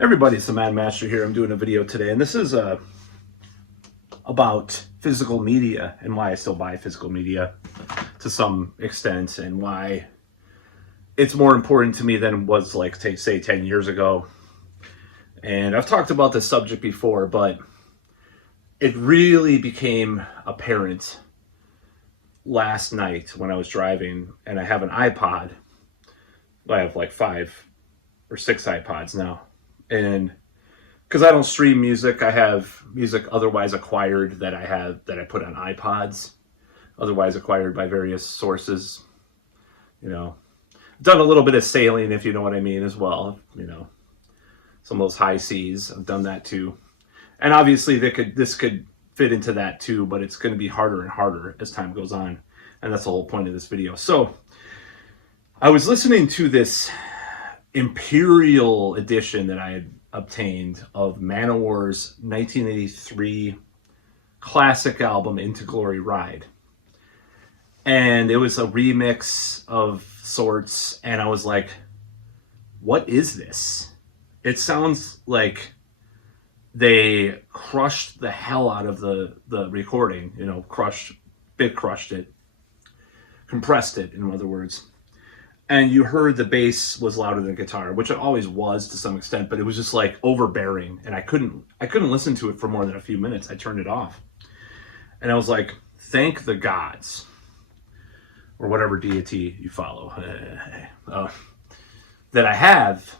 Everybody, it's the Mad Master here. I'm doing a video today, and this is about physical media and why I still buy physical media to some extent, and why it's more important to me than it was, like, say 10 years ago. And I've talked about this subject before, but it really became apparent last night when I was driving, and I have an iPod. I have like 5 or 6 iPods now. And because I don't stream music, I have music otherwise acquired that I put on iPods, otherwise acquired by various sources. You know, done a little bit of sailing, if you know what I mean, as well. Some of those high seas, I've done that too. And obviously, this could fit into that too, but it's going to be harder and harder as time goes on, and that's the whole point of this video. So, I was listening to this Imperial edition that I had obtained of Manowar's 1983 classic album Into Glory Ride. And it was a remix of sorts, and I was like, what is this? It sounds like they crushed the hell out of the recording, crushed it, compressed it, in other words. And you heard the bass was louder than the guitar, which it always was to some extent, but it was just like overbearing, and I couldn't listen to it for more than a few minutes. I turned it off. And I was like, thank the gods, or whatever deity you follow, that I have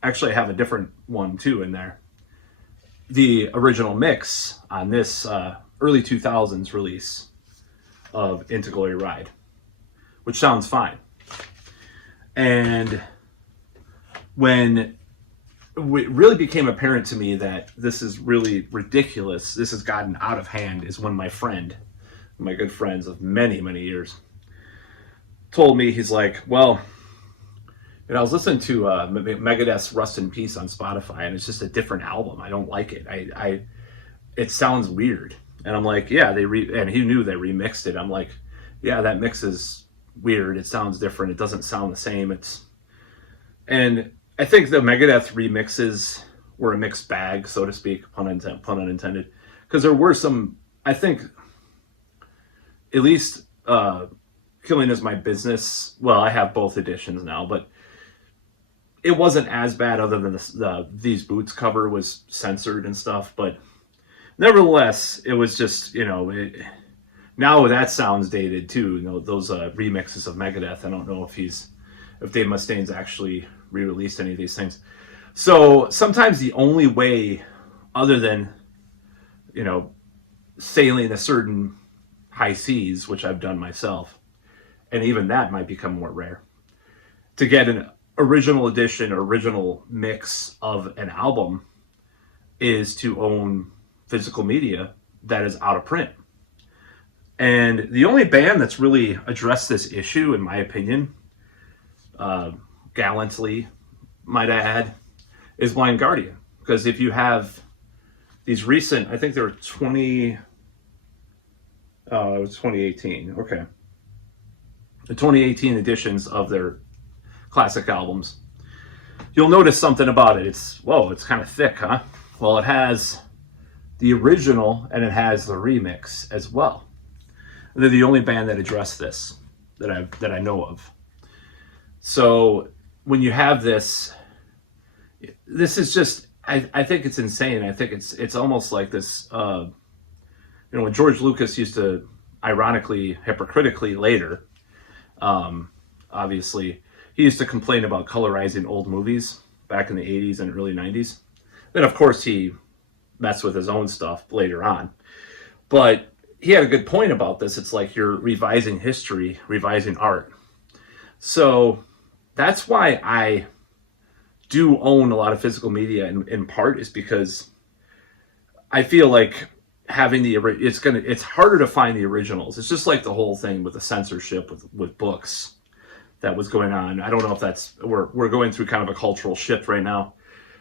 a different one too in there. The original mix on this early 2000s release of Into Glory Ride, which sounds fine. And when it really became apparent to me that this is really ridiculous, this has gotten out of hand, is when my good friends of many, many years, told me, he's like, well, I was listening to Megadeth's Rust in Peace on Spotify, and it's just a different album. I don't like it. It sounds weird. And I'm like, yeah, and he knew they remixed it. I'm like, yeah, that mix is weird. It sounds different. It doesn't sound the same. And I think the Megadeth remixes were a mixed bag, so to speak, pun unintended, because there were some, I think, at least Killing Is My Business. Well, I have both editions now, but it wasn't as bad, other than the These Boots cover was censored and stuff. But nevertheless, it was just, now that sounds dated too. Those remixes of Megadeth. I don't know if Dave Mustaine's actually re-released any of these things. So sometimes the only way, other than sailing a certain high seas, which I've done myself, and even that might become more rare, to get an original edition or original mix of an album, is to own physical media that is out of print. And the only band that's really addressed this issue, in my opinion, gallantly, might I add, is Blind Guardian. Because if you have these recent, I think there were it was 2018, okay. The 2018 editions of their classic albums, you'll notice something about it. It's kind of thick, huh? Well, it has the original and it has the remix as well. They're the only band that addressed this that I know of. So when you have this is just, I think it's insane. I think it's almost like this. When George Lucas used to, ironically, hypocritically later, obviously, he used to complain about colorizing old movies back in the 80s and early 90s. Then, of course, he messed with his own stuff later on. But he had a good point about this. It's like you're revising history, revising art. So that's why I do own a lot of physical media, in part is because I feel like having it's harder to find the originals. It's just like the whole thing with the censorship with books that was going on. I don't know if we're going through kind of a cultural shift right now.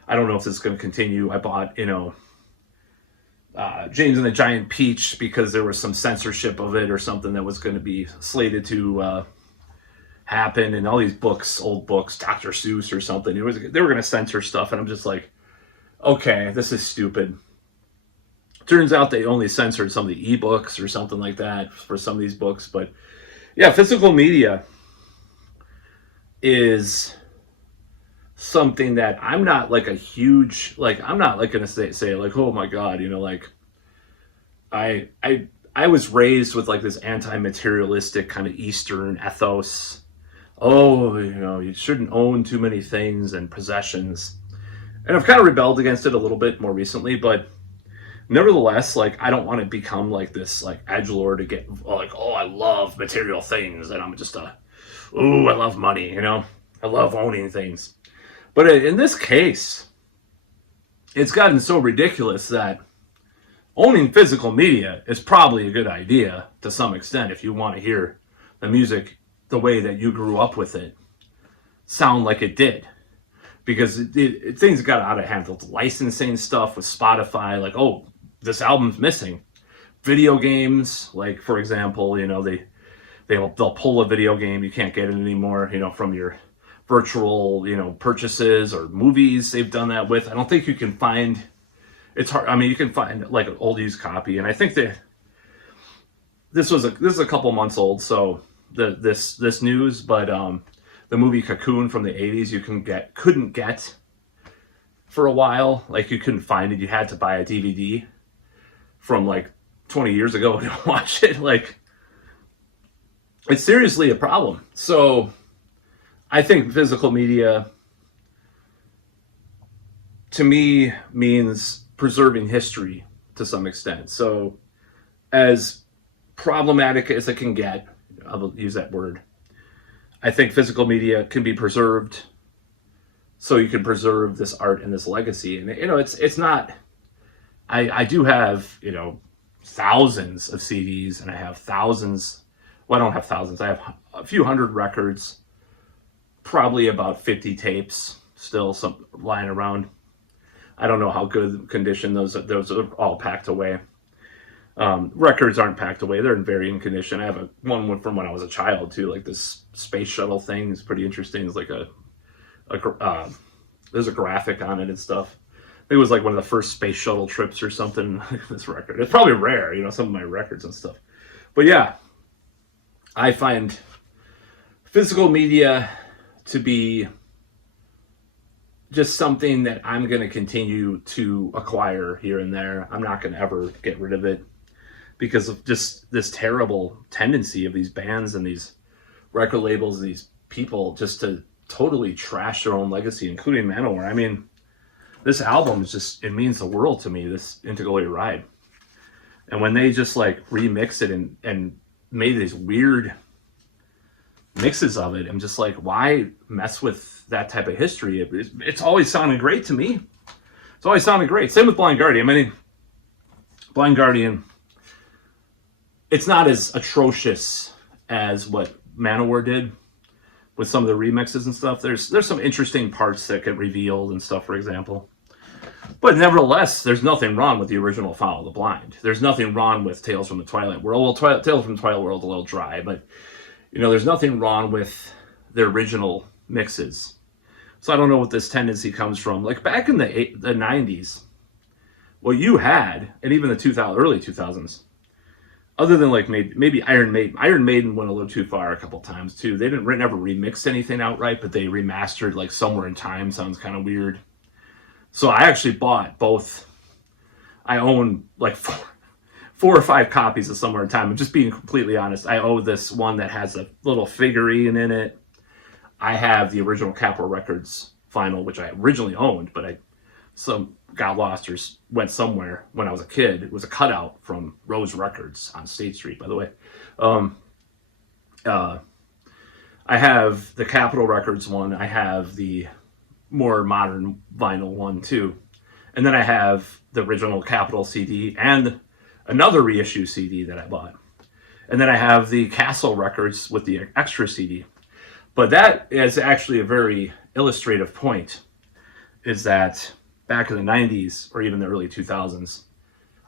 I don't know if this is going to continue. I bought, James and the Giant Peach because there was some censorship of it or something that was going to be slated to happen. And all these books, old books, Dr. Seuss or something, they were going to censor stuff. And I'm just like, okay, this is stupid. Turns out they only censored some of the ebooks or something like that for some of these books. But yeah, physical media is something that I'm not like a huge, like, I'm not like gonna say like, oh my god, like, I was raised with like this anti-materialistic kind of Eastern ethos. Oh, you shouldn't own too many things and possessions. And I've kind of rebelled against it a little bit more recently, but nevertheless, like, I don't want to become like this like edgelord to get like, oh, I love material things and I'm just I love money, I love owning things. But in this case, it's gotten so ridiculous that owning physical media is probably a good idea to some extent if you want to hear the music the way that you grew up with it sound like it did. Because things got out of hand. The licensing stuff with Spotify, like, oh, this album's missing. Video games, like, for example, they'll pull a video game, you can't get it anymore, from your virtual, purchases, or movies they've done that with. I don't think you can find, it's hard. I mean, you can find like an old used copy, and I think that this is a couple months old, so this news, but the movie Cocoon from the 80s you couldn't get for a while. Like, you couldn't find it. You had to buy a DVD from like 20 years ago to watch it. Like, it's seriously a problem. So I think physical media to me means preserving history to some extent. So as problematic as it can get, I'll use that word, I think physical media can be preserved so you can preserve this art and this legacy. And it's not, I do have, thousands of CDs, and I have thousands, well, I don't have thousands, I have a few hundred records, probably about 50 tapes still some lying around. I don't know how good condition those are all packed away. Records aren't packed away; they're in varying condition. I have one from when I was a child too, like this space shuttle thing. It's pretty interesting. It's like there's a graphic on it and stuff. I think it was like one of the first space shuttle trips or something. This record, it's probably rare, some of my records and stuff. But yeah, I find physical media to be just something that I'm going to continue to acquire here and there. I'm not going to ever get rid of it because of just this terrible tendency of these bands and these record labels and these people just to totally trash their own legacy, including Manowar. I mean, this album is just, it means the world to me, this Intergalactic Ride. And when they just like remixed it and made these weird mixes of it, I'm just like, why mess with that type of history? It's always sounded great to me. It's always sounded great. Same with Blind Guardian. I mean, Blind Guardian, it's not as atrocious as what Manowar did with some of the remixes and stuff. There's some interesting parts that get revealed and stuff, for example. But nevertheless, there's nothing wrong with the original Follow the Blind. There's nothing wrong with Tales from the Twilight World. Well, Tales from the Twilight World a little dry, but there's nothing wrong with the original mixes. So I don't know what this tendency comes from. Like back in the 90s, what you had, and even the early 2000s, other than like maybe Iron Maiden. Iron Maiden went a little too far a couple times too. They didn't never remix anything outright, but they remastered like Somewhere in Time. Sounds kind of weird. So I actually bought both. I own like four or five copies of Somewhere in Time. I'm just being completely honest. I owe this one that has a little figurine in it. I have the original Capitol Records vinyl, which I originally owned, but some got lost or went somewhere when I was a kid. It was a cutout from Rose Records on State Street, by the way. I have the Capitol Records one. I have the more modern vinyl one too. And then I have the original Capitol CD and another reissue CD that I bought. And then I have the Castle Records with the extra CD. But that is actually a very illustrative point, is that back in the 90s or even the early 2000s,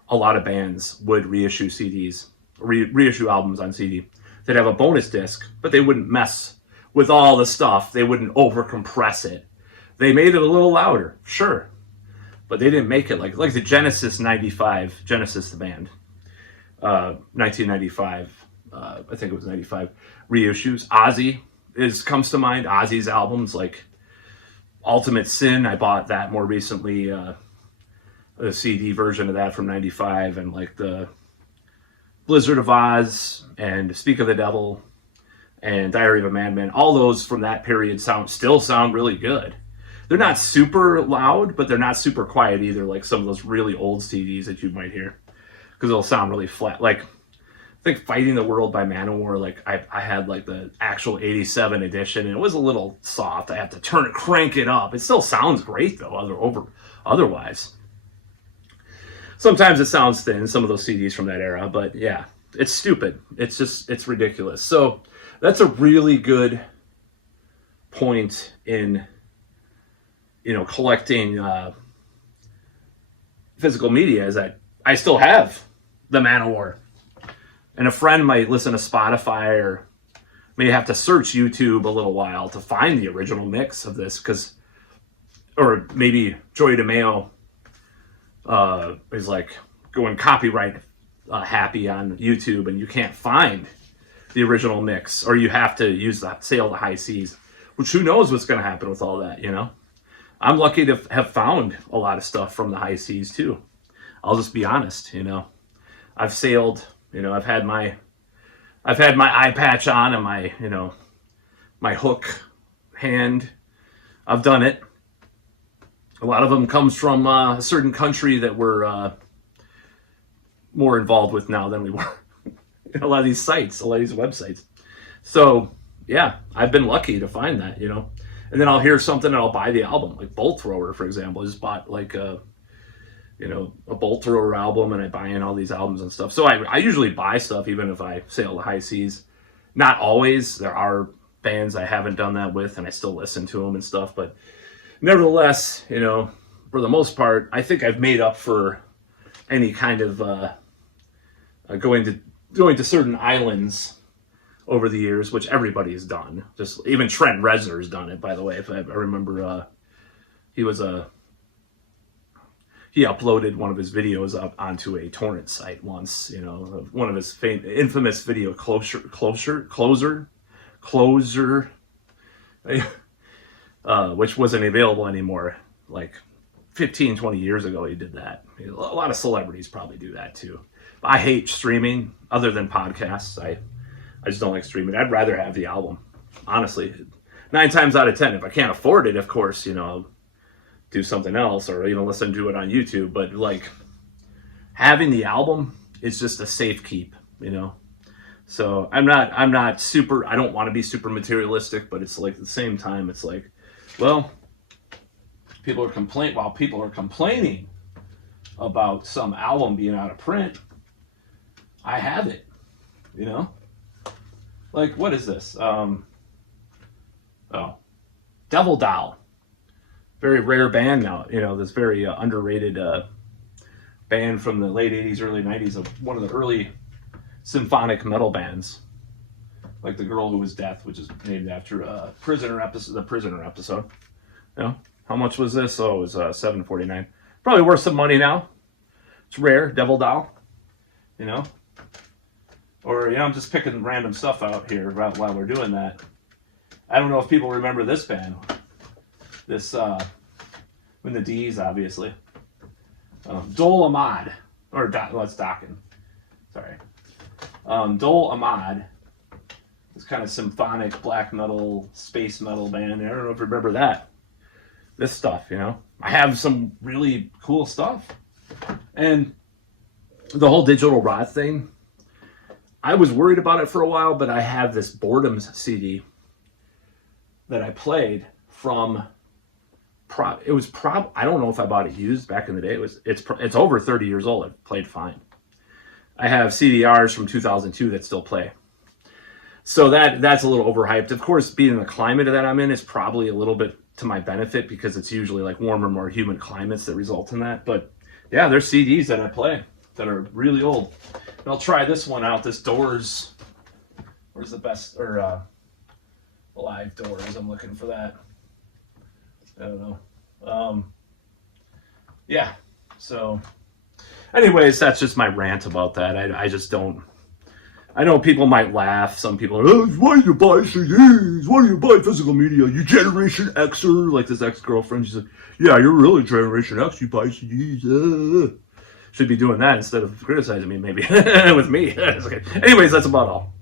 a lot of bands would reissue CDs, reissue albums on CD. They'd have a bonus disc, but they wouldn't mess with all the stuff. They wouldn't over compress it. They made it a little louder, sure. but they didn't make it like the Genesis 95, Genesis the band, 1995, I think it was 95, Reissues. Ozzy comes to mind. Ozzy's albums like Ultimate Sin, I bought that more recently, the CD version of that from 95, and like the Blizzard of Oz and Speak of the Devil and Diary of a Madman, all those from that period still sound really good. They're not super loud, but they're not super quiet either, like some of those really old CDs that you might hear, because they'll sound really flat. Like, I think Fighting the World by Manowar, like I had like the actual 87 edition, and it was a little soft. I have to crank it up. It still sounds great though, otherwise. Sometimes it sounds thin, some of those CDs from that era, but yeah, it's stupid. It's ridiculous. So that's a really good point in, collecting physical media, is that I still have the Manowar. And a friend might listen to Spotify or may have to search YouTube a little while to find the original mix of this, or maybe Joey DeMeo is like going copyright happy on YouTube, and you can't find the original mix, or you have to use the Sail the High Seas, which who knows what's going to happen with all that, I'm lucky to have found a lot of stuff from the high seas too. I'll just be honest, I've sailed, I've had my eye patch on and my, my hook hand. I've done it. A lot of them comes from a certain country that we're more involved with now than we were. A lot of these sites, a lot of these websites. So yeah, I've been lucky to find that, And then I'll hear something and I'll buy the album, like Bolt Thrower, for example. I just bought like a Bolt Thrower album, and I buy in all these albums and stuff. So I usually buy stuff even if I sail the high seas. Not always. There are bands I haven't done that with, and I still listen to them and stuff. But nevertheless, for the most part, I think I've made up for any kind of going to certain islands over the years, which everybody has done. Just even Trent Reznor's done it, by the way. If I remember, he uploaded one of his videos up onto a torrent site once. One of his infamous video closer, which wasn't available anymore. Like 15, 20 years ago, he did that. A lot of celebrities probably do that too. I hate streaming, other than podcasts. I just don't like streaming. I'd rather have the album, honestly. 9 times out of 10, if I can't afford it, of course, I'll do something else or even listen to it on YouTube. But like having the album is just a safe keep, So I'm not super. I don't want to be super materialistic, but it's like at the same time, it's like, well, people are complaining about some album being out of print, I have it, Like, what is this? Devil Doll. Very rare band now, this very underrated band from the late 80s, early 90s, of one of the early symphonic metal bands. Like The Girl Who Was Death, which is named after the Prisoner episode. How much was this? Oh, it was $7.49. Probably worth some money now. It's rare, Devil Doll, Or, I'm just picking random stuff out here while we're doing that. I don't know if people remember this band. This, in the D's, obviously. Dol Ahmad. It's Dokken. Sorry. Dol Ahmad. This kind of symphonic black metal, space metal band. I don't know if you remember that. This stuff, I have some really cool stuff. And the whole digital rot thing, I was worried about it for a while, but I have this Boredom's CD that I played from. I don't know if I bought it used back in the day. It's over 30 years old. It played fine. I have CDRs from 2002 that still play. So that's a little overhyped. Of course, being in the climate that I'm in is probably a little bit to my benefit, because it's usually like warmer, more humid climates that result in that. But yeah, there's CDs that I play that are really old. And I'll try this one out. This Doors. Where's the best, or Live Doors? I'm looking for that. I don't know. Yeah. So, anyways, that's just my rant about that. I just don't. I know people might laugh. Some people are, oh, why do you buy CDs? Why do you buy physical media? You Generation Xer, like this ex-girlfriend. She's like, yeah, you're really Generation X. You buy CDs. Should be doing that instead of criticizing me, maybe, with me. Okay. Anyways, that's about all.